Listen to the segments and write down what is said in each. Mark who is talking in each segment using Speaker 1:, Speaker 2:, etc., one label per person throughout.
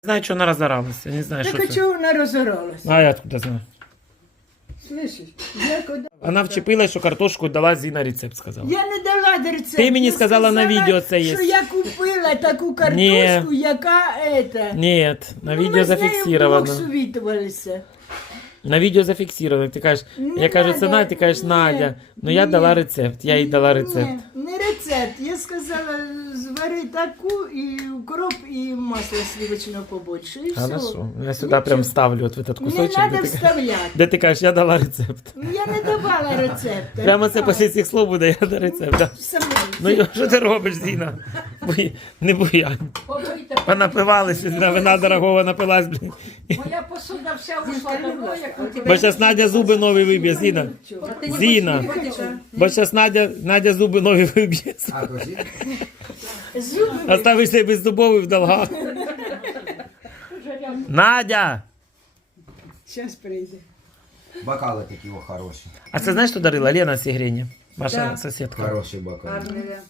Speaker 1: знаю, что она разоралась. Я не знаю,
Speaker 2: Так
Speaker 1: что
Speaker 2: а
Speaker 1: это.
Speaker 2: чого вона розоралась?
Speaker 1: А я откуда знаю?
Speaker 2: Слышиш, я коли...
Speaker 1: Вона вчепилась, що картошку дала, Зіна рецепт сказала.
Speaker 2: Я не дала рецепт.
Speaker 1: Ти мені
Speaker 2: Я
Speaker 1: сказала, на відео це є.
Speaker 2: Що я купила таку
Speaker 1: Ні.
Speaker 2: картошку, яка это.
Speaker 1: Нет, на
Speaker 2: Ну,
Speaker 1: видео
Speaker 2: ми з нею
Speaker 1: зафіксировано.
Speaker 2: вдвох совітувалися.
Speaker 1: На відео зафіксировано. Ти кажеш,
Speaker 2: Не
Speaker 1: я кажу,
Speaker 2: надо,
Speaker 1: це Надя, ти кажеш,
Speaker 2: ні,
Speaker 1: Надя. Ну я
Speaker 2: ні.
Speaker 1: дала рецепт, я їй дала рецепт.
Speaker 2: Ні, не рецепт. Я сказала, звари таку, і укроп, і масло сливочного побольше, і все.
Speaker 1: Хорошо. Я сюди
Speaker 2: Нічого.
Speaker 1: прям ставлю от в этот
Speaker 2: Не
Speaker 1: кусочок,
Speaker 2: треба
Speaker 1: де ти,
Speaker 2: вставляти.
Speaker 1: де ти кажеш, я дала рецепт.
Speaker 2: Ну, я не давала рецепта.
Speaker 1: Прямо це після цих слов буде, я дала рецепт. Да.
Speaker 2: Сама.
Speaker 1: Ну і що ти робиш, Зіна? Не буянь. Понапивалися, вина дорогого напилась, блін.
Speaker 3: Моя посуда вся ушла давно, як у тебе.
Speaker 1: Бо зараз Надя зуби нові виб'є, Зіна. Зіна. Бо зараз Надя зуби нові виб'є.
Speaker 4: А, то зі?
Speaker 2: Зуби.
Speaker 1: Оставишся без зубових в долгах. Надя!
Speaker 2: Зараз прийде.
Speaker 4: Бокали такі о, хороші.
Speaker 1: А це знаєш, що дарила Лена Сігрені? Ваша сусідка.
Speaker 4: Хороші бокали.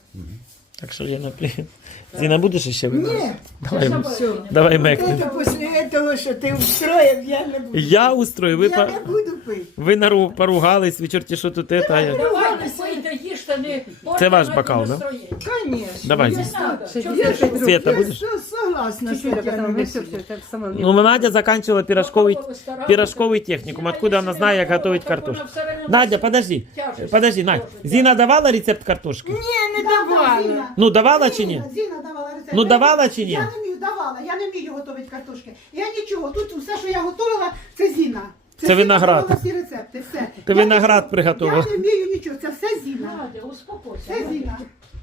Speaker 1: Так що Лена, привіт. Зіна, будеш ще вибрати?
Speaker 2: Ні,
Speaker 1: Давай,
Speaker 2: все.
Speaker 1: давай мекни.
Speaker 2: Это після того, що ти устроїв, я не буду.
Speaker 1: Я устрою, ви,
Speaker 2: Я не буду пити.
Speaker 1: ви поругались, ви чорті, що тут це, а я...
Speaker 3: Давайте пийте, їжте, не
Speaker 1: Це ваш бокал, да?
Speaker 2: Конечно.
Speaker 1: Давай,
Speaker 3: Не
Speaker 1: Зіна.
Speaker 3: надо. Чого
Speaker 2: Я
Speaker 3: ти
Speaker 1: Света, будеш?
Speaker 2: согласна з Тетяною.
Speaker 1: Ну, Надя заканчивала пирожковый техникум. Откуда она знает, как готовить картошку? Надя, подожди. Подожди, Надя. Зина давала рецепт картошки?
Speaker 2: Ні, не давала.
Speaker 1: Ну, давала чи ні?
Speaker 5: Зіна давала рецепт.
Speaker 1: Ну, давала чи ні?
Speaker 5: Я не вмію, давала. Я не вмію готувати картошки. Я нічого. Тут все, що я готувала, це Зіна.
Speaker 1: Це
Speaker 5: Зіна
Speaker 1: виноград.
Speaker 5: готувала всі рецепти, все.
Speaker 1: Ти
Speaker 5: Я
Speaker 1: виноград
Speaker 5: не-
Speaker 1: приготувала.
Speaker 5: Я не вмію нічого, це все Зіна.
Speaker 3: Надя, успокойся.
Speaker 5: Це Зіна.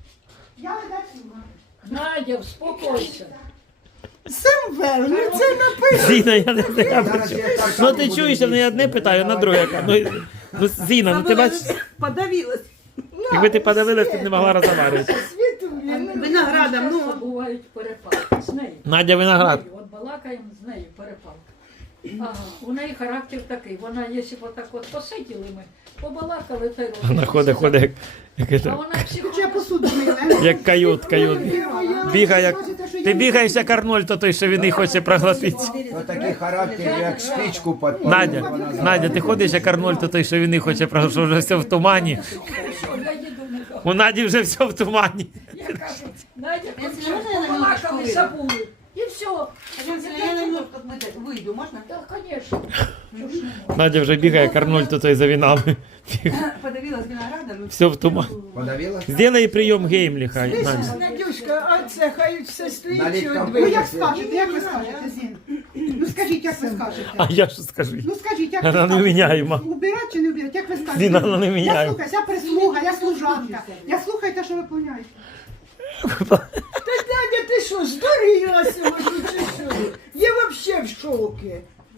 Speaker 5: Я редактивна.
Speaker 3: Надя, успокойся.
Speaker 2: Самвел, ну це написано.
Speaker 1: Зіна, я не знаю. Ну, ти чуєш, я не одне питаю, а на друге. Ну, Зіна, ну ти бачиш,
Speaker 6: Подавилась
Speaker 1: якби ти подивилась, ти б не могла розмовляти.
Speaker 2: Світу, блін, ну,
Speaker 6: виноградом.
Speaker 3: Часто
Speaker 6: Ну,
Speaker 3: бувають перепалки з нею.
Speaker 1: Надя виноград.
Speaker 3: От балакаємо з нею перепалки. Ага, у неї характер такий. Вона, якщо б отак от посиділи ми, побалакали, та й
Speaker 1: Вона ходить, як
Speaker 3: А
Speaker 1: це,
Speaker 3: вона
Speaker 5: Чи я посуду мила?
Speaker 1: як койот. Бігає, як... Ти бігаєш як Арнольд, то той, що він і хоче проглотити.
Speaker 4: То такий характер, як спичку підпалити.
Speaker 1: Надя, ти ходиш як Арнольд, то той, що він і хоче проглотити, що вже все в тумані.
Speaker 3: що, я їду не кажу.
Speaker 1: У Наді вже все в тумані.
Speaker 3: Я кажу, Надя,
Speaker 6: Якщо можна, я на минуточку
Speaker 3: побалакали,
Speaker 6: вийду?
Speaker 3: забули. І все.
Speaker 6: я немножко выйду, можно?
Speaker 3: Так, звісно. Чого ж не можна?
Speaker 1: Надя вже бігає як Арнольд, то той за вінами.
Speaker 6: Подавилась виноградом.
Speaker 1: Все в тумані.
Speaker 4: Подавила?
Speaker 1: Сделай прийом Геймліха, Надя.
Speaker 2: Надюшка, а це хай все стоїть
Speaker 4: Налить
Speaker 2: чи
Speaker 4: компот.
Speaker 5: Ну
Speaker 2: двері.
Speaker 5: як скажете, як ви скажете, Зіна? Ну скажіть, як ви скажете?
Speaker 1: А я що скажу?
Speaker 5: Ну скажіть, як ви
Speaker 1: Вона
Speaker 5: скажете?
Speaker 1: невміняєма.
Speaker 5: Убирати чи не убирати, як ви скажете?
Speaker 1: Зіна, вона
Speaker 5: Я
Speaker 1: невміняєма.
Speaker 5: слухаюсь, я прислуга, я служанка. Я слухаю те, що ви повняєте.
Speaker 2: Та Надя, ти що, здуріла сьогодні чи що? Я взагалі в шокі.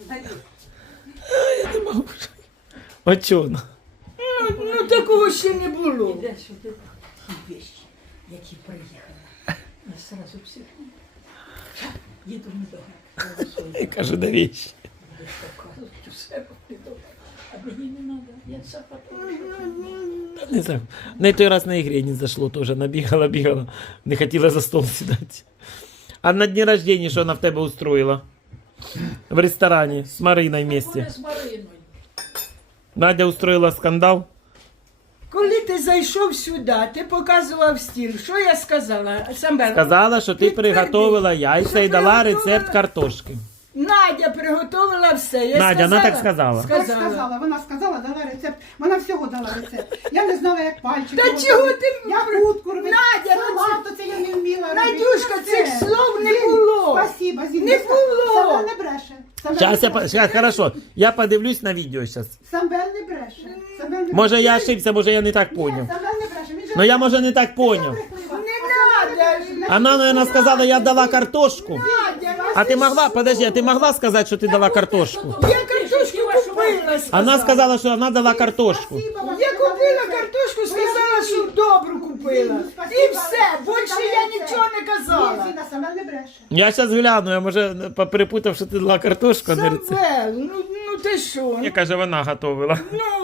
Speaker 1: От чого вона?
Speaker 2: Ну такого ще не було.
Speaker 3: Іде сюди ті вещі, які приїхали. Я сразу психну. Їду не до
Speaker 1: Я кажу, да вещи.
Speaker 3: показувати у себе піду. А мені не треба, я це потім.
Speaker 1: Не знаю. На той раз на ігрі не зашло теж. Набігала. Не хотіла за стол сідати. А на дні рождения, що вона в тебе устроїла? В ресторані з Мариною вместе.
Speaker 3: Вони з Мариною.
Speaker 1: Надя устроїла скандал.
Speaker 2: Коли ти зайшов сюди, ти показував стіл. Що я сказала? Самбел,
Speaker 1: Сказала, що ти
Speaker 2: Підтверди.
Speaker 1: приготувала яйця і дала рецепт картошки.
Speaker 2: Надя приготувала все. Я
Speaker 1: Надя, вона
Speaker 2: сказала,
Speaker 1: так сказала.
Speaker 5: Так сказала, вона сказала, дала рецепт. Вона всього дала рецепт. Я не знала, як пальчик.
Speaker 2: Та
Speaker 5: робити.
Speaker 2: чого ти...
Speaker 5: Я утку робити.
Speaker 2: Надя, ну
Speaker 5: салат, то це я не вміла робити.
Speaker 2: Надюшка,
Speaker 5: Та
Speaker 2: цих
Speaker 5: це.
Speaker 2: слов не
Speaker 5: Зін,
Speaker 2: було.
Speaker 5: Спасибо, Зін.
Speaker 2: Не було.
Speaker 5: Самвел не бреше.
Speaker 1: Сейчас, хорошо. Я подивлюсь на відео зараз.
Speaker 5: Самвел не бреше. Самвел не бреше.
Speaker 1: Може я ошибся, може я не так
Speaker 5: Ні,
Speaker 1: поняв.
Speaker 5: Самвел не бреше. Він же
Speaker 1: Ну я може не так поняв.
Speaker 5: брехлива.
Speaker 2: Не надо.
Speaker 1: Она, наверное, сказала, я дала картошку.
Speaker 2: Надя,
Speaker 1: А ты могла, подожди, а ты могла сказать, что ты дала картошку?
Speaker 2: я картошку купила, сказала.
Speaker 1: Она сказала, что она дала картошку.
Speaker 5: Спасибо вам,
Speaker 2: Я
Speaker 5: що дала
Speaker 2: купила
Speaker 5: рецепт.
Speaker 2: картошку, сказала, що добру купила. І все, більше я нічого не
Speaker 5: Ні,
Speaker 2: казала.
Speaker 5: Зіна, Самвел не бреше.
Speaker 1: Я сейчас гляну, я може перепутав, що ти дала картошку, а не рецепт.
Speaker 2: Самвел, ну ти що?
Speaker 1: Я каже, вона готовила.
Speaker 2: Ну,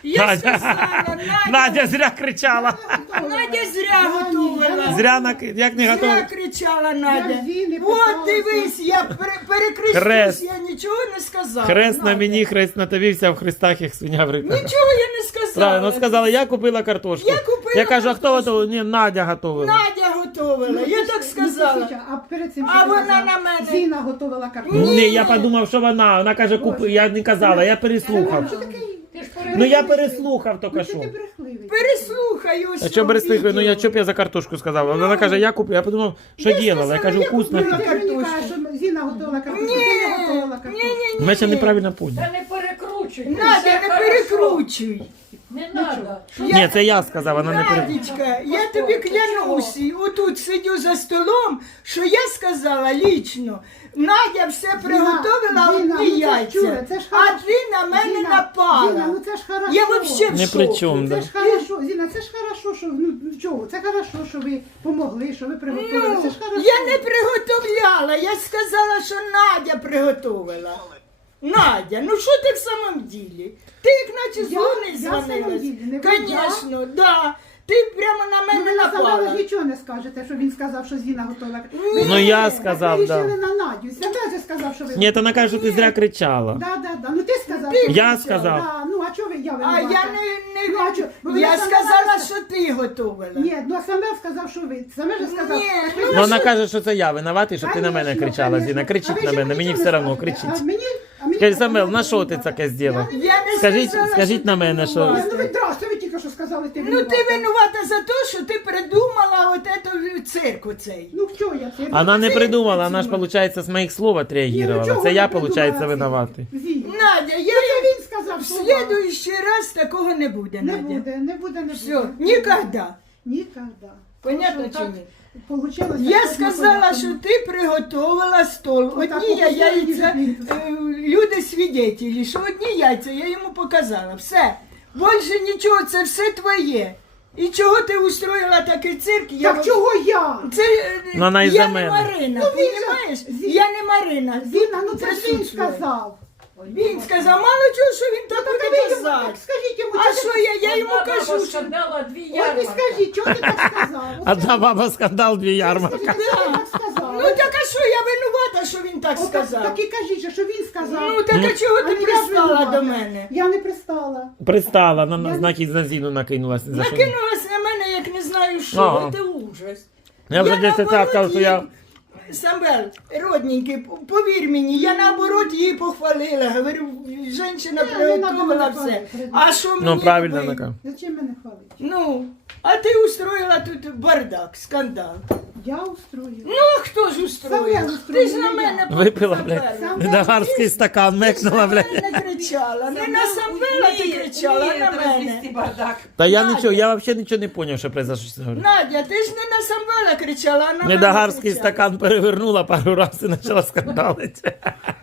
Speaker 2: Я сказала,
Speaker 1: Надя зря кричала.
Speaker 2: Надя зря готувала.
Speaker 1: Зря як не
Speaker 2: Зря
Speaker 1: готова.
Speaker 2: кричала
Speaker 5: Я
Speaker 2: Надя.
Speaker 5: Зіни
Speaker 2: От
Speaker 5: питалася.
Speaker 2: дивись, я перекрестюсь,
Speaker 1: Хрест.
Speaker 2: я нічого не сказала.
Speaker 1: Хрест на
Speaker 2: Надя.
Speaker 1: мені, хрест на тобі, вся в хрестах, як свиня в риках.
Speaker 2: Нічого я не сказала.
Speaker 1: Правильно, сказала, я купила картошку.
Speaker 2: Я купила
Speaker 1: Я кажу, а хто
Speaker 2: картошку.
Speaker 1: готовий? Ні, Надя готовила.
Speaker 2: Надя готувала, я так сказала.
Speaker 5: А перед цим
Speaker 2: А
Speaker 5: що ти
Speaker 2: вона
Speaker 5: казала?
Speaker 2: на мене.
Speaker 5: Зіна готувала картоплю.
Speaker 1: Ні, я подумав, що вона каже, купи. Я не казала, я переслухав.
Speaker 5: Що таке?
Speaker 1: Ну я переслухав тільки
Speaker 5: Ти
Speaker 1: що.
Speaker 5: брехливий.
Speaker 2: Переслухаю.
Speaker 1: А що переслухаю? Ну я
Speaker 2: чого
Speaker 1: чоп я за картошку сказала. Вона каже, я купив. Я подумав, що ділала. Я кажу,
Speaker 2: я
Speaker 1: вкусно.
Speaker 2: купила.
Speaker 5: Ти ж мені
Speaker 2: Картошку.
Speaker 5: кажеш, що Зіна готувала картоплю.
Speaker 2: Ні,
Speaker 5: Ти не готувала картоплю.
Speaker 2: ні.
Speaker 1: Ми ще неправильно поняли.
Speaker 3: Та не перекручуй.
Speaker 2: Надя,
Speaker 3: Все
Speaker 2: не
Speaker 3: хорошо.
Speaker 2: перекручуй.
Speaker 3: Не треба.
Speaker 1: Ні, це я сказав, вона не перед.
Speaker 2: Надічка, я тобі клянусь, і отут сидю за столом, що я сказала лічно. Надя все приготовила
Speaker 5: Зіна,
Speaker 2: одні
Speaker 5: ну це ж
Speaker 2: яйця,
Speaker 5: чудо, це ж
Speaker 2: а
Speaker 5: хорошо.
Speaker 2: ти на мене
Speaker 5: Зіна,
Speaker 2: напала.
Speaker 5: ну це ж хорошо.
Speaker 2: Я вообще в
Speaker 1: Не
Speaker 2: шоку.
Speaker 1: при чому,
Speaker 5: Це
Speaker 1: да.
Speaker 5: ж хорошо, Зіна, це ж хорошо, що ну чого? Це хорошо, що ви помогли, що ви приготували. Це ж хорошо.
Speaker 2: Я не приготовляла, я сказала, що Надя приготовила. Надя, ну що ти в самом ділі? Ти як наче
Speaker 5: Я-
Speaker 2: дзвонить
Speaker 5: я в самом
Speaker 2: дзвонилась.
Speaker 5: ділі, не ви,
Speaker 2: Звісно, да. Ти прямо на
Speaker 5: Ну,
Speaker 2: мене
Speaker 5: ви на себе
Speaker 2: напала.
Speaker 5: нічого не скажете, що він сказав, що Зіна готова.
Speaker 2: Ні.
Speaker 1: Ну я
Speaker 5: Ви
Speaker 1: сказав, да.
Speaker 5: рішили на Надю. Себе же сказав, що ви.
Speaker 1: Ні, то вона каже, що ти зря кричала.
Speaker 5: Да. Ну ти сказав.
Speaker 2: Ти
Speaker 5: що-
Speaker 1: Я сказав.
Speaker 5: Да, ну а чого ви я
Speaker 2: А
Speaker 5: винувата?
Speaker 2: я
Speaker 5: Ну, а чого? Бо ви
Speaker 2: я
Speaker 5: на
Speaker 2: сказала,
Speaker 5: себе-
Speaker 2: що ти готувала.
Speaker 5: Ні, ну а Самвел сказав, що ви. Самвел же сказав.
Speaker 2: Ні,
Speaker 5: що ви-
Speaker 1: Ну вона каже, що це я винуватий, щоб ти на мене
Speaker 5: Конечно,
Speaker 1: кричала.
Speaker 5: конечно.
Speaker 1: Зіна,
Speaker 5: А
Speaker 1: кричить
Speaker 5: ви
Speaker 1: на
Speaker 5: ж
Speaker 1: мене, мені
Speaker 5: нічого
Speaker 1: все
Speaker 5: не
Speaker 1: одно
Speaker 5: скажете.
Speaker 1: кричить.
Speaker 5: А мені
Speaker 1: Скажи,
Speaker 5: така
Speaker 1: Самвел,
Speaker 5: вона
Speaker 1: на що ти
Speaker 5: винувата.
Speaker 1: таке зробив?
Speaker 2: Я не
Speaker 1: Скажіть-
Speaker 2: сказала,
Speaker 1: скажіть
Speaker 2: що
Speaker 1: на
Speaker 2: ти
Speaker 1: мене, що-
Speaker 2: винувата.
Speaker 5: Ну ви здрасте, ви тільки що сказали, ти
Speaker 2: Ну ти винувата за те, що ти придумала от эту цирку цей.
Speaker 5: Ну що я це?
Speaker 1: Вона не
Speaker 2: Це
Speaker 1: придумала, вона ж,
Speaker 2: працює.
Speaker 1: виходить, з моїх слов
Speaker 5: Ні, ну,
Speaker 1: відреагувала.
Speaker 5: чого
Speaker 1: Це
Speaker 5: ви
Speaker 1: я,
Speaker 5: придумали
Speaker 1: виходить,
Speaker 5: це?
Speaker 1: винуватий.
Speaker 5: Зі.
Speaker 2: Надя, я
Speaker 5: Це він сказав
Speaker 2: в
Speaker 5: слова.
Speaker 2: следующий раз такого не буде,
Speaker 5: Не
Speaker 2: Надя.
Speaker 5: буде, не буде, не
Speaker 2: Все,
Speaker 5: буде.
Speaker 2: ніколи.
Speaker 5: Ніколи.
Speaker 2: Понятно
Speaker 5: Що
Speaker 2: чи
Speaker 5: так
Speaker 2: ні?
Speaker 5: Получилось
Speaker 2: Я
Speaker 5: так,
Speaker 2: сказала,
Speaker 5: непонятно.
Speaker 2: що ти приготувала стол.
Speaker 5: Ну, так,
Speaker 2: Одні я
Speaker 5: ну,
Speaker 2: яйця,
Speaker 5: ну,
Speaker 2: люди свідетелі, що одні яйця я йому показала. Все. Більше нічого, це все твоє. І чого ти устроїла такий цирк? Я
Speaker 5: Так чого я?
Speaker 2: Це
Speaker 1: Ну, вона із-за
Speaker 2: я не
Speaker 1: мене.
Speaker 2: Марина,
Speaker 5: Ну, він же-
Speaker 2: розумієш?
Speaker 5: Зі-
Speaker 2: Я не Марина.
Speaker 5: Зіна, ну це ж він
Speaker 2: присутствує.
Speaker 5: сказав.
Speaker 2: Він сказав, мало чого, що він так
Speaker 5: Так
Speaker 2: буде
Speaker 5: ви йому
Speaker 2: казати.
Speaker 5: так скажіть йому,
Speaker 2: А
Speaker 5: чого
Speaker 2: що
Speaker 5: ти-
Speaker 2: я йому
Speaker 3: Одна баба
Speaker 2: кажу, що...
Speaker 3: скандала, дві
Speaker 5: От і
Speaker 3: ярмарки.
Speaker 5: скажіть, чого ти так сказав? От
Speaker 1: Одна баба скандал, дві ярмарка.
Speaker 5: скажіть, чого ти так сказав?
Speaker 2: Ну так а що я винувата, що він так
Speaker 5: От так-
Speaker 2: сказав?
Speaker 5: Так і кажіть, же, що він сказав.
Speaker 2: Ну так а чого
Speaker 5: А
Speaker 2: ти
Speaker 5: не я
Speaker 2: пристала
Speaker 5: винувата.
Speaker 2: до мене?
Speaker 5: Я не пристала.
Speaker 1: Пристала, на знаки за Зіну накинулась. Ні за що.
Speaker 2: Накинулась на мене, як не знаю що,
Speaker 1: Ага.
Speaker 2: це ужас.
Speaker 1: Я вже 10 разів сказав, що я...
Speaker 2: Самвел, родненький, повір мені, я наоборот її похвалила. Говорю, жінка приготувала все. А що мені
Speaker 1: Ну, правильно,
Speaker 2: робити?
Speaker 1: Нака.
Speaker 5: Зачем мене хвалити?
Speaker 2: Ну, а ти устроїла тут бардак, скандал.
Speaker 5: Я устрою.
Speaker 2: Ну, а хто ж устроїв?
Speaker 5: Самвел
Speaker 2: Ти
Speaker 5: устроїв,
Speaker 2: ж на
Speaker 5: не я.
Speaker 2: мене
Speaker 1: Випила,
Speaker 2: Самвел.
Speaker 1: блядь. Недогарський стакан мекнула, блядь.
Speaker 2: Не кричала, не на Самвела ти кричала, а на мене.
Speaker 3: бардак.
Speaker 1: Та я
Speaker 2: Надя.
Speaker 1: нічого, я взагалі нічого не зрозумів, що произошло.
Speaker 2: Надя, ти ж не на Самвела кричала, а на мене
Speaker 1: Недогарський
Speaker 2: кричала.
Speaker 1: стакан перевернула пару разів і почала скандалити.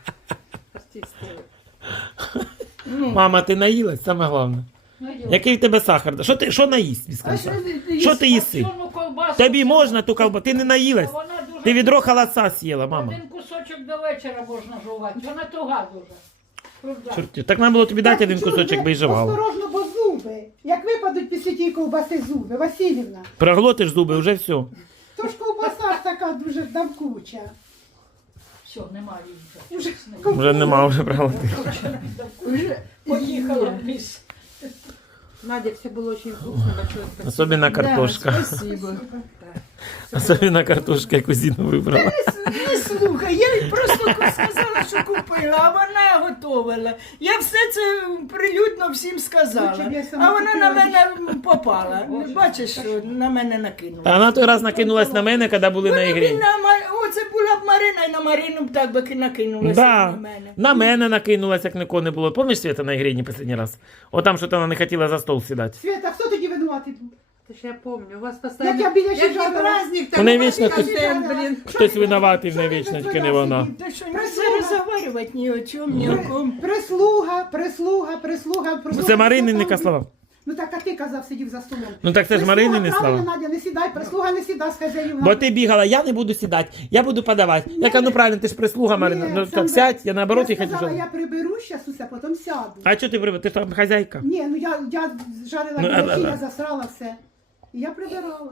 Speaker 1: Мама, ти наїлась, саме головне. Який в тебе сахар? Що наїсть? без
Speaker 2: А
Speaker 1: конца?
Speaker 2: що ти
Speaker 1: Що ти їси?
Speaker 3: Чорну колбасу.
Speaker 1: Тобі можна ту колбасу? Ти не наїлась.
Speaker 3: Вона дуже...
Speaker 1: Ти відро холодця з'їла, мама.
Speaker 3: Один кусочок до вечора можна жувати. Вона туга дуже. Правда.
Speaker 1: Чорті. Так нам було тобі дати один
Speaker 5: чого
Speaker 1: кусочок,
Speaker 5: ви
Speaker 1: би й жевала.
Speaker 5: Осторожно, бо зуби. Як випадуть після тієї ковбаси зуби, Васильівна.
Speaker 1: Проглотиш зуби, вже все.
Speaker 5: То ж ковбаса ж така дуже давкуча.
Speaker 3: Все, немає її вже.
Speaker 1: Вже нема, вже проглотиш.
Speaker 2: Вже
Speaker 3: Поїхала в ліс.
Speaker 6: Надя, все было очень вкусно. Большое спасибо.
Speaker 1: Особливо картошка.
Speaker 2: Да, спасибо.
Speaker 1: Особливо картошка, яку Зіну вибрала.
Speaker 2: Не слухай, я просто сказала, що купила, а вона готувала. Я все це прилюдно всім сказала.
Speaker 5: Лучше б я сама
Speaker 2: А вона
Speaker 5: купила,
Speaker 2: на мене попала. Бачиш, що на мене накинула.
Speaker 1: А вона той раз накинулась на мене, коли були на ігрі.
Speaker 2: Оце була б Марина, і на Марину б так би накинулася
Speaker 1: Да,
Speaker 2: на мене.
Speaker 1: на мене накинулась, як нікого не було. Пам'ятаєш, Свята на ігрі останній раз? Отам, що вона не хотіла за стол сідати.
Speaker 5: Свята, хто тоді винуватий був?
Speaker 6: Это ж я помню. У вас постоянно...
Speaker 5: Як я біля
Speaker 6: Як
Speaker 5: Щедрого.
Speaker 6: не праздник, так
Speaker 1: Вони
Speaker 6: у вас
Speaker 1: вічно
Speaker 6: контент, блін.
Speaker 1: Хтось винуватий в неї вічно, тільки не вона.
Speaker 2: Так що не все розговорювати ні о чому, ні о кому.
Speaker 5: Прислуга.
Speaker 1: Це Марининника слова.
Speaker 5: Ну так, а ти казав, сидів за столом.
Speaker 1: Ну так це ж
Speaker 5: Прислуга,
Speaker 1: Марини не
Speaker 5: правильно,
Speaker 1: слава.
Speaker 5: Надя, не сідай, прислуга не сіда з хазяїв.
Speaker 1: Бо ти бігала, я не буду сідати, я буду подавати. Я кажу, ну правильно, ти ж прислуга, Марина. Ну так сядь, я наоборот, я хочу.
Speaker 5: сказала,
Speaker 1: щоб-
Speaker 5: я приберу зараз усе, потім сяду.
Speaker 1: А чого ти прибив? Ти ж там хазяйка.
Speaker 5: Ні, ну я жарила
Speaker 1: Ну,
Speaker 5: білки, я засрала все. І я прибирала.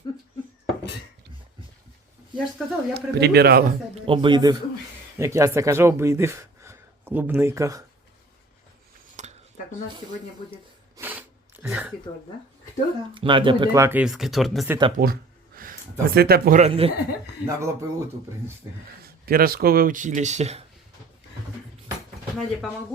Speaker 5: Я ж сказала, я приберу
Speaker 1: Прибирала.
Speaker 5: після себе.
Speaker 1: Обидив. Як Яся каже, обидив. Клубника.
Speaker 6: Так, у нас сегодня будет киевский торт, да?
Speaker 2: Хто?
Speaker 1: Надя
Speaker 2: Буде.
Speaker 1: пекла київський торт. Неси топор.
Speaker 4: Там
Speaker 1: Неси топор, Андрій.
Speaker 4: Надо було пилоту принести.
Speaker 1: Пірожкове училище.
Speaker 6: Надя, помогу?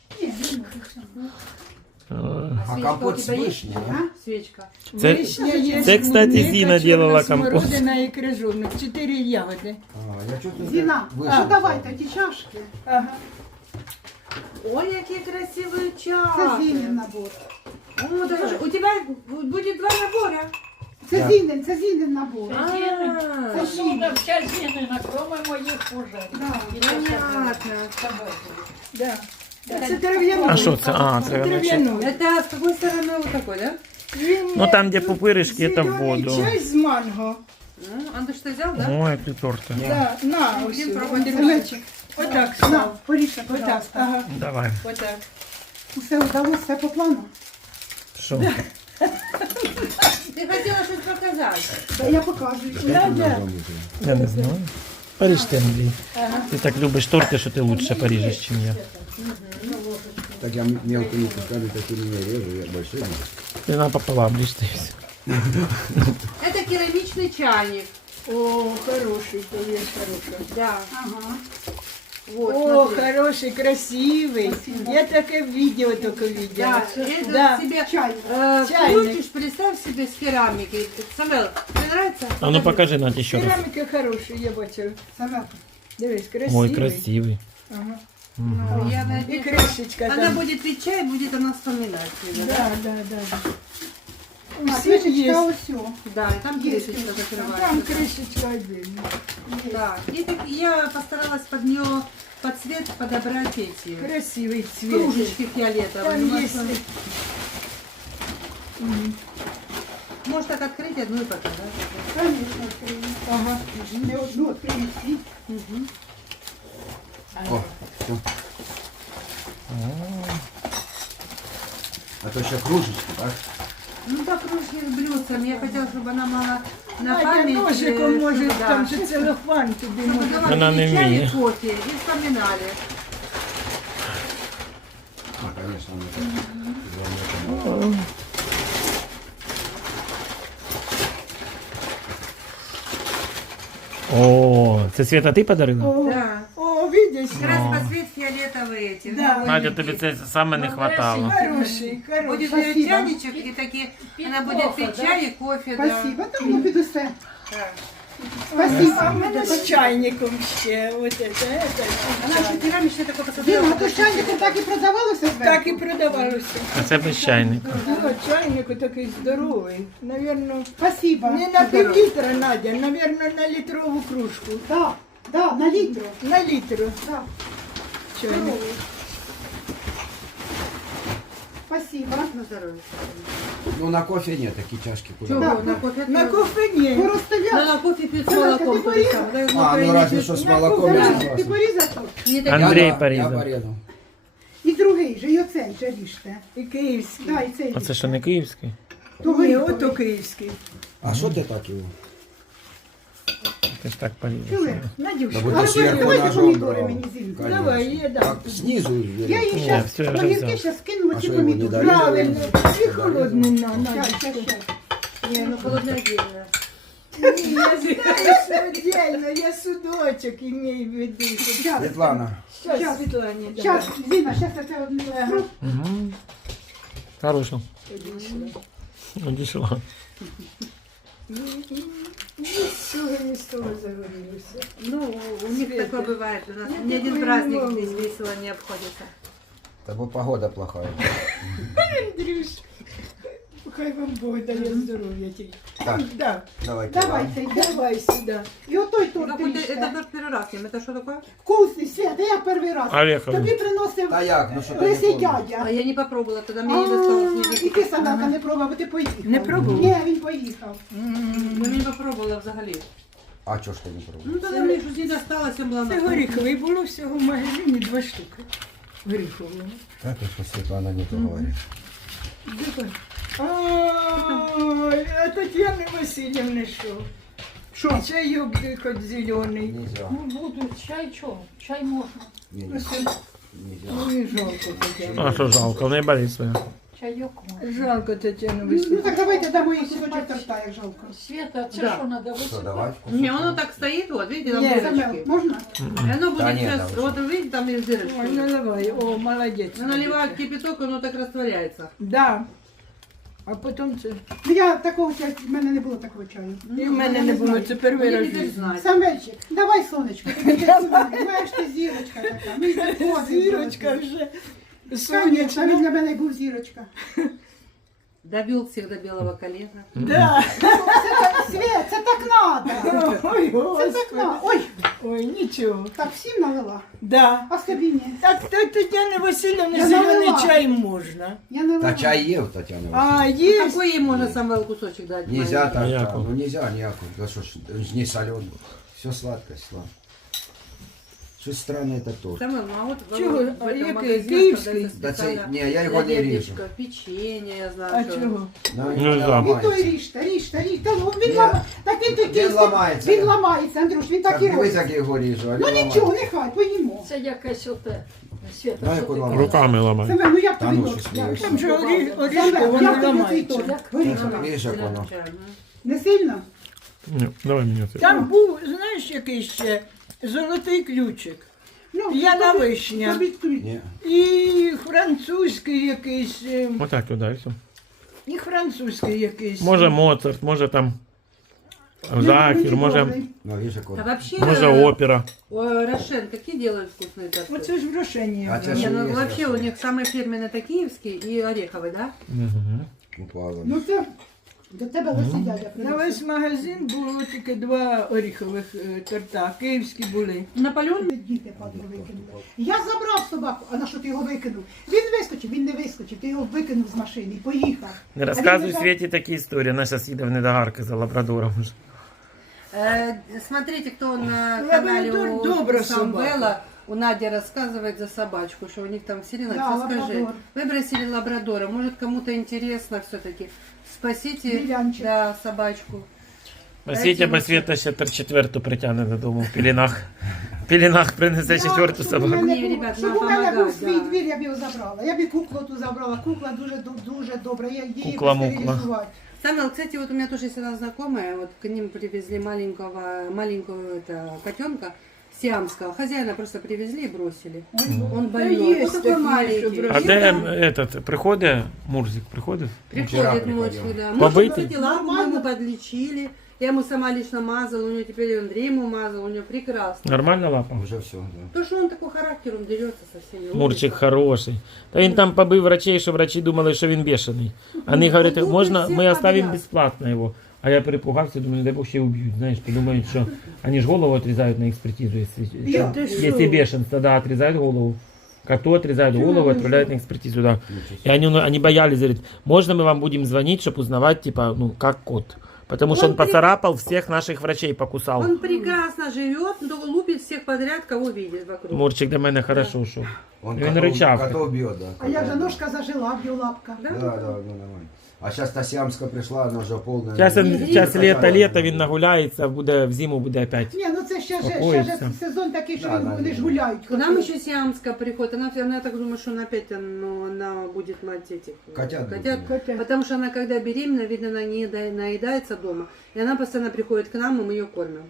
Speaker 1: О.
Speaker 4: А
Speaker 6: свечка
Speaker 4: компот
Speaker 6: у
Speaker 4: з
Speaker 6: тебя есть?
Speaker 4: вишні,
Speaker 5: А?
Speaker 6: Свечка.
Speaker 1: Це,
Speaker 2: Вишня є,
Speaker 1: це, кстати,
Speaker 2: клубника,
Speaker 1: Зіна
Speaker 2: чорна
Speaker 1: делала компот.
Speaker 2: смородина і крижовник. 4 ягоди.
Speaker 4: А, я чого тут
Speaker 5: Зіна,
Speaker 4: вишні
Speaker 5: що давайте,
Speaker 4: взяв?
Speaker 5: ті чашки.
Speaker 2: Ага.
Speaker 6: Ой, какие красивые
Speaker 5: Це
Speaker 6: чаши.
Speaker 5: Зінин набор.
Speaker 6: О, да слушай, у тебя будет два набора.
Speaker 5: Це Зінин набор.
Speaker 6: А,
Speaker 3: Посуда вся змінена, кроме моїх уже.
Speaker 5: Да.
Speaker 6: понятно.
Speaker 2: Да. Це дерев'яний.
Speaker 1: А що це? А, це
Speaker 2: Дерев'яний.
Speaker 6: Это с какой стороны вот такой, да?
Speaker 2: Він
Speaker 1: Ну там, де пупиришки, це в
Speaker 2: зелений
Speaker 1: воду.
Speaker 2: чай з манго.
Speaker 6: А ты что взял, да?
Speaker 1: Ой, які торти.
Speaker 2: Да, на, ось.
Speaker 6: Він
Speaker 2: його,
Speaker 6: пробує
Speaker 2: держи. Отак,
Speaker 5: На,
Speaker 2: став.
Speaker 5: поріжте,
Speaker 2: Отак,
Speaker 5: пожалуйста.
Speaker 2: ага,
Speaker 1: Давай.
Speaker 2: отак.
Speaker 5: Усе вдалося, все по плану.
Speaker 1: Що?
Speaker 6: Ты хотела что-то показать.
Speaker 5: Да, я показую.
Speaker 2: Надя,
Speaker 1: Я не знаю. Поріж ти, Андрій. Ти так любиш торти, що ти лучше поріжеш, ніж я.
Speaker 4: Так я мелкими кусками такими не режу, я большими.
Speaker 1: Ти напополам ріж ти все.
Speaker 6: Это керамичный чайник.
Speaker 2: о, хороший, то є хороший.
Speaker 6: Да.
Speaker 5: Ага.
Speaker 6: Вот,
Speaker 2: О,
Speaker 6: смотри.
Speaker 2: хороший, красивий. Я таке відео тільки видела.
Speaker 6: Да, это
Speaker 2: Да.
Speaker 6: себе
Speaker 5: Чайник.
Speaker 2: Чайник.
Speaker 6: крутишь, представь себе с керамикой. Самвел, тебе нравится?
Speaker 1: А ну покажи, Надя, ще раз.
Speaker 2: Кераміка хороша, я бачила.
Speaker 5: Самел.
Speaker 2: Дивись, красивий.
Speaker 1: Ой, красивий.
Speaker 2: Ага.
Speaker 6: Ну, я
Speaker 2: І
Speaker 6: надеюсь,
Speaker 2: кришечка
Speaker 6: она
Speaker 2: там.
Speaker 6: будет пить чай, будет она вспоминать тебя, да?
Speaker 2: Да, да, да.
Speaker 5: А,
Speaker 2: Всі
Speaker 5: кришечка
Speaker 2: є.
Speaker 5: ось.
Speaker 6: Да, и там
Speaker 5: Есть
Speaker 6: крышечка
Speaker 5: крышечка.
Speaker 2: Там
Speaker 6: закрывается.
Speaker 2: кришечка отдельно.
Speaker 6: Да. И так я постаралась под нее, под цвет подобрать эти
Speaker 2: Красивий цвіт.
Speaker 6: кружечки фиолетовые.
Speaker 2: Там
Speaker 6: Ну,
Speaker 2: є.
Speaker 6: а что- Можешь так открыть одну и пока, да?
Speaker 5: Конечно, відкрию.
Speaker 2: Ага.
Speaker 5: Не одну відкрию всі.
Speaker 4: О, все. А то ще кружечки, так?
Speaker 6: Ну так кружки с блюдцами. Я хотела, чтобы она мала на
Speaker 2: Надя
Speaker 6: память.
Speaker 2: ножиком може,
Speaker 6: да.
Speaker 2: там же целофан тобі
Speaker 6: Чтобы
Speaker 2: може.
Speaker 6: давали
Speaker 1: Она не
Speaker 6: чай и
Speaker 1: умеет.
Speaker 6: кофе и вспоминали.
Speaker 4: А, конечно,
Speaker 1: О, це Свята ти подарила?
Speaker 2: О,
Speaker 6: Да.
Speaker 2: о, видиш?
Speaker 6: Как раз под цвет фиолетовые эти.
Speaker 2: Да.
Speaker 6: новые
Speaker 1: Надя,
Speaker 6: линейки.
Speaker 1: тобі це саме не хватало.
Speaker 2: Хороший, хороший.
Speaker 6: Будет
Speaker 5: Спасибо.
Speaker 6: ее чайничек и такие, она будет пить чай и кофе, да.
Speaker 5: Спасибо, там ну під усе.
Speaker 6: Так.
Speaker 2: А
Speaker 5: Спасибо.
Speaker 2: в мене з чайником ще. Вот это.
Speaker 6: Она еще керамичная такой посмотрела.
Speaker 5: Діма, а то чайником так і продавалося зверху?
Speaker 2: Так і продавалося.
Speaker 1: А це без чайника.
Speaker 2: Ну, чайник такий здоровий. Навірно,
Speaker 5: Спасибо.
Speaker 2: не на пів-літра, Надя, навірно, на літрову кружку.
Speaker 5: Да, да, на літру.
Speaker 2: На літру
Speaker 5: Да.
Speaker 2: чайник.
Speaker 5: Спасибо.
Speaker 6: На здоровье.
Speaker 4: Ну на кофе нет, такие чашки куда.
Speaker 6: Чего?
Speaker 5: Да.
Speaker 6: На кофе?
Speaker 2: На кофе ні.
Speaker 5: Просто
Speaker 6: Ну,
Speaker 5: я.
Speaker 6: на кофе пьют с
Speaker 5: Она
Speaker 6: молоком.
Speaker 5: как
Speaker 6: то же самое. Да,
Speaker 4: А, ну разве что с молоком
Speaker 2: Да.
Speaker 4: я
Speaker 5: Ти
Speaker 4: согласен.
Speaker 5: порізав тут?
Speaker 6: Не
Speaker 1: А-
Speaker 6: такие.
Speaker 1: Андрей
Speaker 4: Я
Speaker 1: порезал.
Speaker 4: порезал.
Speaker 5: І другий же, і оцей же ріжте.
Speaker 2: І київський.
Speaker 5: Да, і цей
Speaker 1: А це що не київський?
Speaker 2: Ні, ото київський.
Speaker 4: А что ты так его?
Speaker 1: Ти ж так порізав.
Speaker 5: Чули?
Speaker 2: Надюшка,
Speaker 4: Да вот
Speaker 5: А
Speaker 4: ты
Speaker 5: ви
Speaker 4: сверху
Speaker 5: давайте
Speaker 4: ножом
Speaker 5: помідори
Speaker 4: брал.
Speaker 5: мені зімку.
Speaker 4: Конечно.
Speaker 2: Давай, я дам.
Speaker 4: Так, снизу
Speaker 5: Я
Speaker 4: вверх.
Speaker 5: їй
Speaker 1: Ні,
Speaker 5: зараз
Speaker 1: все, я вже
Speaker 5: огірки
Speaker 1: взяв.
Speaker 5: зараз скину
Speaker 4: А
Speaker 5: ці
Speaker 4: що його не
Speaker 5: помідори.
Speaker 4: дали?
Speaker 2: Правильно, і холодний на,
Speaker 5: Щас,
Speaker 2: Надюшка.
Speaker 5: щас, щас.
Speaker 6: Не, ну холодное отдельно.
Speaker 2: Ні, я знаю, що віддільно, я судочок імею в виду.
Speaker 5: Щас.
Speaker 4: Светлана,
Speaker 2: Щас,
Speaker 5: Щас.
Speaker 2: Світлані,
Speaker 5: Щас, Зіна, щас я це одну розкру.
Speaker 1: Угу. Хорошо.
Speaker 2: давай.
Speaker 1: Одійшла.
Speaker 2: Ні з цього, ні з того загорілося.
Speaker 6: Ну, у них
Speaker 2: Света.
Speaker 6: такое бывает. У нас
Speaker 2: Я
Speaker 6: ни один
Speaker 2: такое
Speaker 6: праздник
Speaker 2: не могу.
Speaker 6: здесь весело не обходится.
Speaker 4: тобой погода плохая.
Speaker 2: Андрюш, Хай вам Бог дає здоров'я тільки.
Speaker 4: Так.
Speaker 2: Да.
Speaker 4: Давайте.
Speaker 5: Давайте,
Speaker 2: Давай сюди.
Speaker 5: І отой торт
Speaker 6: Какой-то,
Speaker 5: ріжте.
Speaker 6: это торт первый раз ем. Это что такое?
Speaker 5: Вкусний, Свята, я перший раз.
Speaker 1: Ореховий.
Speaker 5: Тобі приносив
Speaker 4: Та як, ну що ти не
Speaker 5: лисий
Speaker 4: помниш?
Speaker 6: А
Speaker 5: дядя.
Speaker 6: я не попробовала, тогда мне не досталось
Speaker 5: І ти, Самелка, не пробував, бо ти поїхав.
Speaker 2: Не пробував?
Speaker 5: Ні, він поїхав.
Speaker 6: Ну, не попробовала взагалі.
Speaker 4: А чого ж ти не пробував?
Speaker 6: Ну, тогда мне что-то не досталось, я была
Speaker 2: Це
Speaker 6: на
Speaker 2: горіховий, було всього в магазині 2 штуки. Горіхового.
Speaker 4: Так, що Світлана не то говорить.
Speaker 2: Ой, а Тетяни Васильівни що?
Speaker 5: Що?
Speaker 2: Чайок хоч зелений.
Speaker 4: Нельзя.
Speaker 3: Ну, буду. Чай что? Чай можно.
Speaker 4: Ні,
Speaker 2: Нельзя. Ой, жалко Тетяну.
Speaker 1: А що жалко, не болить своє.
Speaker 3: Чайок можно.
Speaker 2: Жалко Тетяну
Speaker 5: Ну так
Speaker 2: Васильівну.
Speaker 5: давайте дамо їй кусочок торта, як жалко.
Speaker 3: Света, а
Speaker 6: Да.
Speaker 3: что надо
Speaker 4: Що,
Speaker 3: высыпать?
Speaker 4: давай?
Speaker 6: Не, оно так стоит, вот, видите, там
Speaker 2: Нет,
Speaker 5: Самел,
Speaker 6: дырочки.
Speaker 5: можна?
Speaker 6: И оно будет
Speaker 4: Да нет,
Speaker 6: сейчас,
Speaker 4: да,
Speaker 6: вот видите, там есть
Speaker 2: Ой,
Speaker 6: дырочки.
Speaker 2: наливай, о, молодець.
Speaker 6: Ну, наливают кипяток, оно так растворяется.
Speaker 2: Да. А потім це.
Speaker 5: Ну я такого чаю, в мене не було такого чаю.
Speaker 2: І в мене не було, це перший
Speaker 6: Будем
Speaker 2: раз. в
Speaker 6: теперь
Speaker 2: житті.
Speaker 6: знать.
Speaker 5: Самвельчик, давай сонечко, тобі маєш ти зірочка така. Ну, і так ходить,
Speaker 2: Зірочка
Speaker 5: ходить.
Speaker 2: вже.
Speaker 5: Конечно, він
Speaker 2: Сонячна.
Speaker 5: для мене був зірочка.
Speaker 6: Довел всех до белого колена.
Speaker 2: Да.
Speaker 5: Свет, це так надо.
Speaker 2: Ой,
Speaker 5: Це так надо.
Speaker 2: Господи.
Speaker 5: Ой,
Speaker 2: Ой, нічого.
Speaker 5: так всім налила,
Speaker 2: Да.
Speaker 5: а собі ні.
Speaker 2: Так то Тетяни Васильівни
Speaker 5: Я
Speaker 2: зелений
Speaker 5: налила.
Speaker 2: чай можна.
Speaker 5: Я налила.
Speaker 4: Та чай є в Тетяни
Speaker 2: А
Speaker 4: Васильівни.
Speaker 2: є.
Speaker 6: Какой ей можно Самвел кусочек дать?
Speaker 4: Нельзя
Speaker 6: маленький?
Speaker 4: так,
Speaker 1: Ніяко.
Speaker 4: ну нельзя ніяко. Да що ж, не соленый. Все сладко, сладко. Что странно это торт.
Speaker 6: Самвел, ну а вот
Speaker 2: Чего?
Speaker 6: в
Speaker 2: А
Speaker 6: этом
Speaker 2: який?
Speaker 6: магазине
Speaker 2: Київський?
Speaker 6: продается
Speaker 4: Да це,
Speaker 6: специально
Speaker 4: не, я його
Speaker 6: для
Speaker 4: не ріжу.
Speaker 6: деточков, печенье, я знаю.
Speaker 2: А
Speaker 6: что.
Speaker 2: чого?
Speaker 4: Да,
Speaker 1: Ну,
Speaker 4: не
Speaker 1: да.
Speaker 4: ламається.
Speaker 5: Він той ріжте. Ну, він
Speaker 4: Ні.
Speaker 5: ламається. Так він такий.
Speaker 4: Він ламається.
Speaker 5: Він ламається, Андрюш, він
Speaker 4: Так
Speaker 5: так і
Speaker 4: дивись,
Speaker 5: робить.
Speaker 4: як я його ріжу. а
Speaker 5: Ну
Speaker 4: він
Speaker 5: нічого,
Speaker 4: ламається.
Speaker 5: нехай, поїмо.
Speaker 3: Це якась оте. Света,
Speaker 4: Дай
Speaker 3: що ти
Speaker 4: куди?
Speaker 3: кажеш?
Speaker 1: Руками ламай.
Speaker 5: Семен, ну як
Speaker 4: Та
Speaker 5: тобі
Speaker 4: ну,
Speaker 5: торт?
Speaker 4: що смієшся?
Speaker 2: Там же орішки,
Speaker 5: Семен,
Speaker 2: вони
Speaker 5: як тобі твій
Speaker 2: ламаються.
Speaker 5: торт?
Speaker 3: Як?
Speaker 5: Горішка.
Speaker 4: Видиш, як воно?
Speaker 6: Чай, ну.
Speaker 5: Не сильно?
Speaker 1: Ні, давай мені це.
Speaker 2: Там був, знаєш, який ще золотий ключик.
Speaker 5: Ну,
Speaker 2: П'яна
Speaker 5: тобі-
Speaker 2: вишня.
Speaker 5: тобі ключ.
Speaker 4: Ні.
Speaker 2: І французький якийсь.
Speaker 1: Отак туди, і все.
Speaker 2: І французький якийсь.
Speaker 1: Може Моцарт, може там
Speaker 5: Ну,
Speaker 1: Закір,
Speaker 5: ну,
Speaker 1: може,
Speaker 5: добрий.
Speaker 4: Ну, видиш, як
Speaker 6: А
Speaker 4: воно?
Speaker 6: вообще,
Speaker 1: може опера.
Speaker 6: Рошен, какие делают вкусные торты?
Speaker 2: Оце ж в Рошені.
Speaker 4: А це
Speaker 6: Не,
Speaker 4: ж
Speaker 6: ну
Speaker 4: є
Speaker 6: вообще у
Speaker 4: Рошен.
Speaker 6: них самый фирменный это киевский и ореховый, да?
Speaker 1: Угу.
Speaker 4: Упало.
Speaker 5: Ну це до тебе лише дядя
Speaker 2: На
Speaker 5: приносить.
Speaker 2: весь магазин було тільки 2 оріхових торта, київські були.
Speaker 6: Наполеон?
Speaker 5: Діти падло викинули. Я забрав собаку, а на що ти його викинув? Він вискочив, він не вискочив, ти його викинув з машини і поїхав.
Speaker 1: Не
Speaker 5: А
Speaker 1: розказуй
Speaker 5: він
Speaker 1: Світі такі історії. Наша їде в недогарки за лабрадором. уже.
Speaker 6: Смотрите, кто на
Speaker 2: Лабрадор
Speaker 6: канале у
Speaker 2: добра
Speaker 6: Самвела,
Speaker 2: собака.
Speaker 6: у Нади рассказывает за собачку, что у них там вселилась.
Speaker 5: Да,
Speaker 6: Все скажи,
Speaker 5: лабрадор.
Speaker 6: выбросили лабрадора, может кому-то интересно все-таки. Спасите,
Speaker 5: Бриллианчик.
Speaker 6: да, собачку.
Speaker 1: Світя, бо Світа ще четверту притягне додому в пілінах. В пілінах принесе четверту
Speaker 5: Щоб у
Speaker 1: собаку.
Speaker 5: мене
Speaker 6: Ні,
Speaker 5: був-
Speaker 6: ребят,
Speaker 5: Щоб
Speaker 6: нам
Speaker 5: у мене був
Speaker 6: помагать,
Speaker 5: свій
Speaker 6: да.
Speaker 5: двір, я б його забрала. Я б і куклу ту забрала. Кукла дуже добра. Я її
Speaker 1: Кукла-мукла.
Speaker 5: стерилізувати.
Speaker 6: Самвел, кстати, вот у меня тоже есть одна знакомая, вот к ним привезли маленького это, котенка сиамского. Хозяина просто привезли и бросили. Он больной.
Speaker 2: есть
Speaker 6: Вот такой
Speaker 2: такие,
Speaker 6: маленький.
Speaker 2: что
Speaker 1: А
Speaker 6: И
Speaker 1: де
Speaker 6: там
Speaker 1: этот, приходить Мурзик, приходить?
Speaker 4: Вчера
Speaker 6: приходит
Speaker 4: приходил.
Speaker 6: ночью, да.
Speaker 1: Побытый?
Speaker 6: Может, кстати, лапу мы ему подлечили. Я ему сама лично мазала, у него теперь и Андрей ему мазал, у него прекрасно.
Speaker 1: Нормальна лапа?
Speaker 4: Уже все, да.
Speaker 6: То, что он такой характер, он дерется со всеми.
Speaker 1: Мурчик хороший. Та він там побив врачей, що врачі думали, що він бешений. Вони говорять,
Speaker 6: Лупить
Speaker 1: можна,
Speaker 6: всіх
Speaker 1: ми оставимо
Speaker 6: подряд.
Speaker 1: безплатно його. А я перепугався, думаю, не дай Бог ще й уб'ють. Знаєш, подумають, що вони ж голову отрізають на експертизу,
Speaker 2: Я ти
Speaker 1: если
Speaker 2: що?
Speaker 1: бешенство, да, отрезают голову. Коту отрезают голову, отправляют на экспертизу, да. И они боялись, говорят, можно мы вам будем звонить, чтобы узнавать, типа, ну, как кот. Потому что он поцарапал всех наших врачей, покусал.
Speaker 6: Он прекрасно живет, но лупит всех подряд, кого видит вокруг.
Speaker 1: Мурчик до мене хорошо шел.
Speaker 4: Он
Speaker 1: Він рычав.
Speaker 4: котов бьет, да.
Speaker 5: А як же ножка зажила, б'ю лапка.
Speaker 4: Да, да, ну нормально. А сейчас та сиамская пришла, она уже полная.
Speaker 1: Сейчас лето, він нагуляється, буде, в зиму буде опять.
Speaker 5: Ні, ну це ще ж
Speaker 1: Спокоїться.
Speaker 5: сезон такий, що
Speaker 4: Да, да,
Speaker 5: вони ж
Speaker 4: да.
Speaker 5: гуляють.
Speaker 6: К нам еще сиамская приходит. Она так думает, что она опять она будет мать этих
Speaker 4: Котят
Speaker 6: котят.
Speaker 5: Котят.
Speaker 6: Потому что она, когда беременна, видно, она не наедается дома. И она постоянно приходит к нам, и мы ее кормим.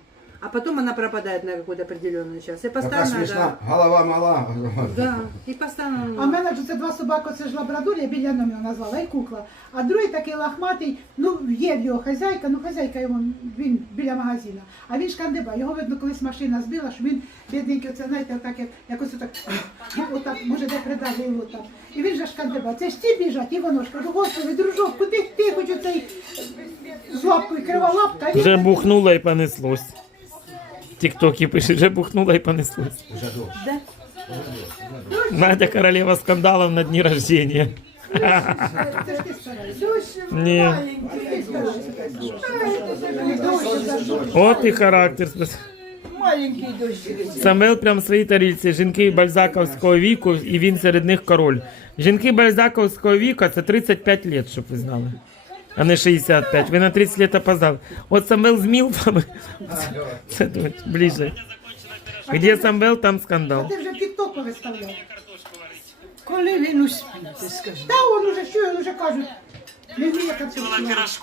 Speaker 6: а потом она пропадает на какой-то определенный час. И
Speaker 4: Така
Speaker 6: постоянно,
Speaker 4: смішна, голова мала.
Speaker 6: да, и постоянно...
Speaker 5: А в мене ж це два собаки, це ж лабрадор, я біля номера назвала, і кукла. А другий такий лахматий, ну є в його хазяйка, ну хазяйка його, він біля магазина. А він шкандиба, його видно, колись машина збила, що він бідненький, це знаєте, так як якось отак, отак, може де придавило там. І він же шкандиба. Це ж ці біжать, і воно ж кажу, господи, дружок, куди ти хоч оцей з лапкою, крива лапка, а він
Speaker 1: Вже
Speaker 5: такий-
Speaker 1: бухнуло і понеслось. Тіктоки пише, вже бухнуло і понеслось.
Speaker 4: Уже дощ.
Speaker 1: Надя королева скандалов на дні рождения.
Speaker 5: Це ж ти стараєшся.
Speaker 2: Дощ
Speaker 1: Ні.
Speaker 2: маленький.
Speaker 1: От і характер.
Speaker 2: Маленький дощ.
Speaker 1: Самвел прям в своїй тарілці. Жінки бальзаковського віку, і він серед них король. Жінки бальзаковського віку – це 35 років, щоб ви знали. А не 65. Ви на 30 років опоздали. От Самвел з мілфами. Це тут ближче. Де Самвел, там скандал.
Speaker 5: Ти вже тік-ток повиставляв.
Speaker 2: Коли він успіє, ти скажи.
Speaker 5: Та он уже, що він уже кажуть, не вміє танцювати.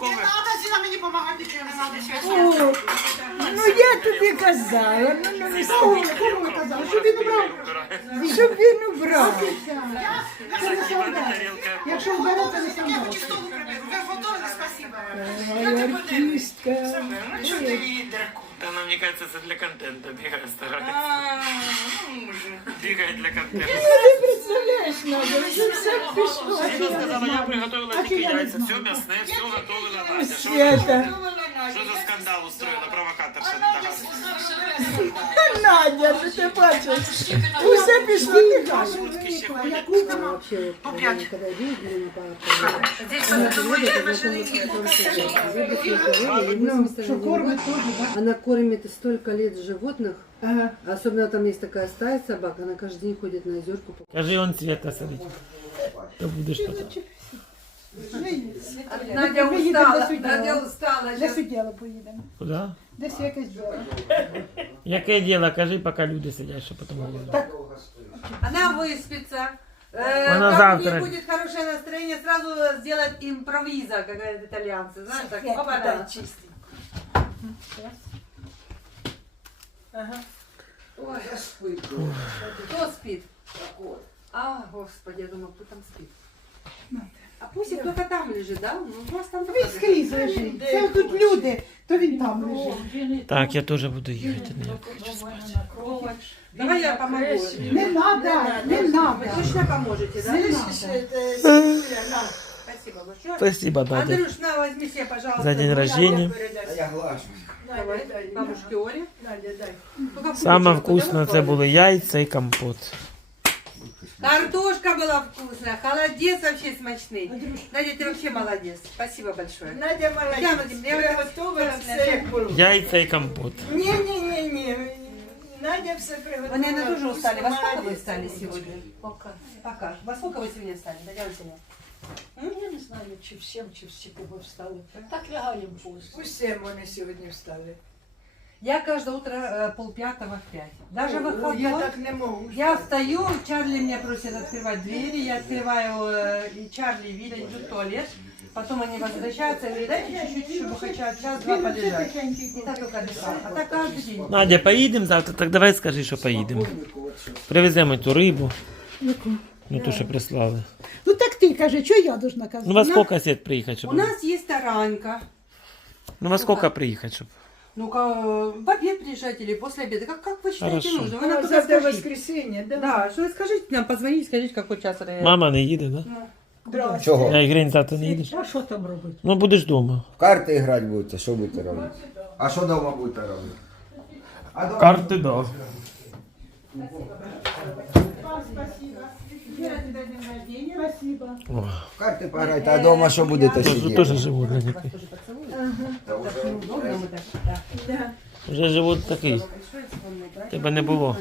Speaker 2: О, ну я тобі казала, ну не
Speaker 5: Кому ви казали, що він убрав?
Speaker 2: щоб він убрав.
Speaker 5: Це не солдат. Якщо вбере, це не солдат.
Speaker 2: Ай, артистка.
Speaker 1: Она, мне кажется, это для контента бегает, старается. Бегает для контента.
Speaker 2: Ти представляєш, Надя, вже все пішло.
Speaker 1: Она сказала, я приготовила тільки яйця, все мясне, все готовила Надя. Що
Speaker 2: Света.
Speaker 1: за скандал устроила провокаторша? Не догадується.
Speaker 2: Надя, ти це бачиш? Усе пішло негайно.
Speaker 1: Шутки ще
Speaker 5: А
Speaker 1: ходять.
Speaker 5: я кухня.
Speaker 6: Вообще, вот, когда видно,
Speaker 5: Що кормить теж, так?
Speaker 6: Она кормит столько лет животных,
Speaker 5: Ага.
Speaker 6: особенно там есть такая стая собак, она каждый день ходит на озерку.
Speaker 1: Скажи, он цвета садить. То будеш потом.
Speaker 6: Надя
Speaker 5: Ми їдемо
Speaker 6: устала,
Speaker 5: до суддя.
Speaker 6: Надя устала.
Speaker 5: Для суддєла поїдемо.
Speaker 1: Куда?
Speaker 5: Десь якесь діло.
Speaker 1: Яке діло, кажи, поки люди сидять, що потім говорять.
Speaker 6: Она выспится.
Speaker 1: Она
Speaker 6: Как
Speaker 1: завтра.
Speaker 6: у нее будет хорошее настроение, сразу сделает импровиза, как говорят итальянцы. Знаешь, так, опа, да. Ой, кто спит? А, господи, я думаю, кто там спит? А пусть кто-то там лежит, да? Ну, у вас там
Speaker 5: Він скрізь лежить. Це тут люди, то він там лежить.
Speaker 1: Так, я теж буду їхати. Ну, я
Speaker 6: Давай я помогу.
Speaker 5: Не надо, не надо.
Speaker 6: Вы точно поможете, да? Спасибо большое.
Speaker 1: Спасибо, Надя,
Speaker 6: Андрюш, на, возьми себе, пожалуйста.
Speaker 1: за день рождения.
Speaker 4: А я глашу.
Speaker 6: Давай, бабушке Оле. Только
Speaker 1: Саме
Speaker 6: вкусненько,
Speaker 1: вкусно
Speaker 6: да?
Speaker 1: це були яйця і компот.
Speaker 6: Картошка была вкусная, холодец вообще смачный. Надя, ты вообще молодец. Спасибо большое.
Speaker 2: Надя
Speaker 6: Я,
Speaker 2: молодець.
Speaker 6: Надя, я
Speaker 2: Приготувала все, як було.
Speaker 1: Яйця і компот.
Speaker 2: Ні. Надя все приготувала.
Speaker 6: Вы, наверное, тоже устали. Во сколько вы
Speaker 2: Молодець.
Speaker 6: встали сегодня? Пока. Во сколько вы сегодня встали? Татьяна Васильевна?
Speaker 3: Я не знаю, чи в 7, чи в 7 встали. Так лягаємо поздно.
Speaker 2: Усі вони сьогодні встали.
Speaker 6: Я каждое утро полпятого в 5. Даже
Speaker 2: О,
Speaker 6: выходной.
Speaker 2: я так не можу.
Speaker 6: Я встаю, Чарли меня просит открывать двери, я открываю, и Чарли видят, идут в туалет. Потом они возвращаются, и говорят, дайте чуть-чуть, чтобы хотя час-два полежать. И так только отдыхаю. А так каждый день.
Speaker 1: Надя, поїдемо завтра? Так давай скажи, що поїдемо. Привеземо ту рибу. Ну ту, що прислали.
Speaker 5: Ну так ти кажи, що я должна казати?
Speaker 1: Ну во сколько сет приїхати, щоб...
Speaker 6: У нас есть таранька.
Speaker 1: Ну во сколько приїхати, щоб...
Speaker 6: Ну-ка, в обед приезжайте или после обеда. Как вы считаете
Speaker 1: Хорошо.
Speaker 6: нужно? Вы нам только
Speaker 2: Завтра
Speaker 6: скажите.
Speaker 2: воскресенье, да?
Speaker 6: Да, что вы скажите нам, позвоните, скажите, какой час.
Speaker 1: Мама не їде, да?
Speaker 2: Здрасте.
Speaker 4: Чого?
Speaker 1: Я Ігрень, завтра не їдеш?
Speaker 3: А що там робити?
Speaker 1: Ну будеш вдома.
Speaker 4: В карти грати будете, що будете робити? А що вдома будете робити? А дома?
Speaker 1: Карти, да.
Speaker 5: Спасибо.
Speaker 4: В карти пограйте, а вдома що будете
Speaker 1: Теж
Speaker 4: сидіти?
Speaker 1: живот такий.
Speaker 4: Та вже
Speaker 6: Удобно мы так.
Speaker 1: Вже живот такий. Тебе не було.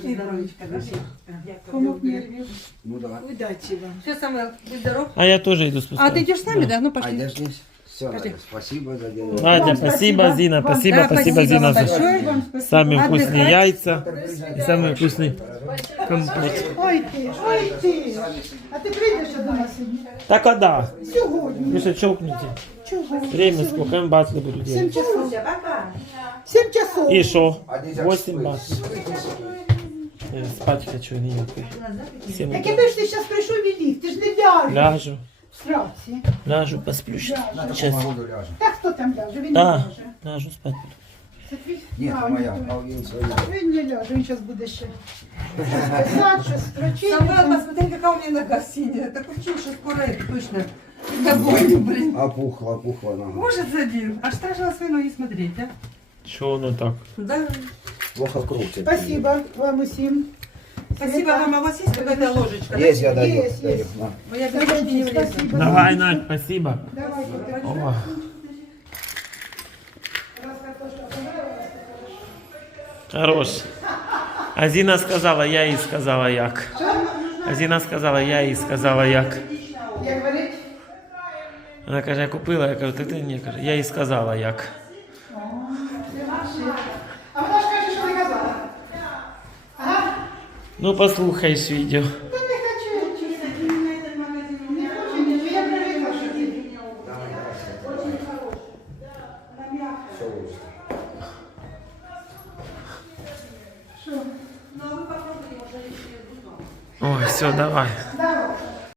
Speaker 4: Ну давай.
Speaker 2: Удачі вам.
Speaker 6: Все, Самвел, будь здоров.
Speaker 1: А я теж йду
Speaker 6: А ты
Speaker 1: спускатися.
Speaker 6: идешь с нами, да? Ну
Speaker 4: А
Speaker 6: пошли.
Speaker 4: йдеш ніч? Все, Надя, спасибо за день.
Speaker 1: Надя, спасибо, Зина, спасибо,
Speaker 6: Да,
Speaker 1: спасибо, Зина.
Speaker 6: вам
Speaker 1: за
Speaker 6: большое.
Speaker 1: Самые
Speaker 6: Отдыхать.
Speaker 1: вкусные яйца и самый вкусный компот.
Speaker 5: Ой ти. А ти прийдеш до нас сьогодні?
Speaker 1: Так, а да.
Speaker 5: Сьогодні.
Speaker 1: Ви що чокнуті?
Speaker 5: Чого?
Speaker 1: Время сколько? Я батли буду
Speaker 5: 7
Speaker 1: делать.
Speaker 5: часов.
Speaker 6: Пока.
Speaker 5: 7 часов.
Speaker 1: И шо?
Speaker 4: А нельзя
Speaker 1: 8
Speaker 4: спать.
Speaker 1: батлей. Я спать хочу, не ехать. 7
Speaker 5: Так
Speaker 1: утра.
Speaker 5: якби ж ти зараз прийшов і ліг, ти ж не ляжеш.
Speaker 1: Ляжу,
Speaker 5: В сраці.
Speaker 1: ляжу, посплю сейчас.
Speaker 4: На какую
Speaker 1: Сейчас.
Speaker 4: погоду ляжем?
Speaker 5: Так хто там ляже? Він не
Speaker 1: Да,
Speaker 5: ляже.
Speaker 1: ляжу спать буду.
Speaker 5: Це твій?
Speaker 4: Нет,
Speaker 5: А,
Speaker 4: моя,
Speaker 5: ні,
Speaker 4: а у нее своя.
Speaker 5: Він не ляже, він зараз буде ще. Щось писати, щось строчити.
Speaker 6: Самвел, посмотри, какая у меня нога синяя. Такое чувство, что скоро это точно. Тобой, блин.
Speaker 4: Опухла нога.
Speaker 6: Может, забил. Аж страшно свои ноги смотреть, а?
Speaker 1: Чего оно так?
Speaker 6: Да.
Speaker 4: Плохо крутит.
Speaker 5: Спасибо вам усім.
Speaker 6: Спасибо вам. А у вас есть какая-то ложечка?
Speaker 4: Есть, я даю.
Speaker 5: Есть,
Speaker 4: даю,
Speaker 5: есть.
Speaker 4: на.
Speaker 6: Но я без ложки не влезу.
Speaker 5: Спасибо.
Speaker 1: Давай, Надь, спасибо.
Speaker 5: Давай, Коля.
Speaker 1: О. Хорош. Азина сказала, я їй сказала як. Азина сказала, я їй сказала як.
Speaker 5: Як говорить?
Speaker 1: Вона каже, я купила, я кажу, ти ні, каже, я їй сказала як.
Speaker 5: А вона ж каже, що не казала. Ага.
Speaker 1: Ну послухаєш відео.
Speaker 5: Та не хочу я чистити. Не хочу, ні, я привикла, що ти. Очень хороша. Вона м'яка. Що?
Speaker 1: Ой, все, давай.
Speaker 5: Давай.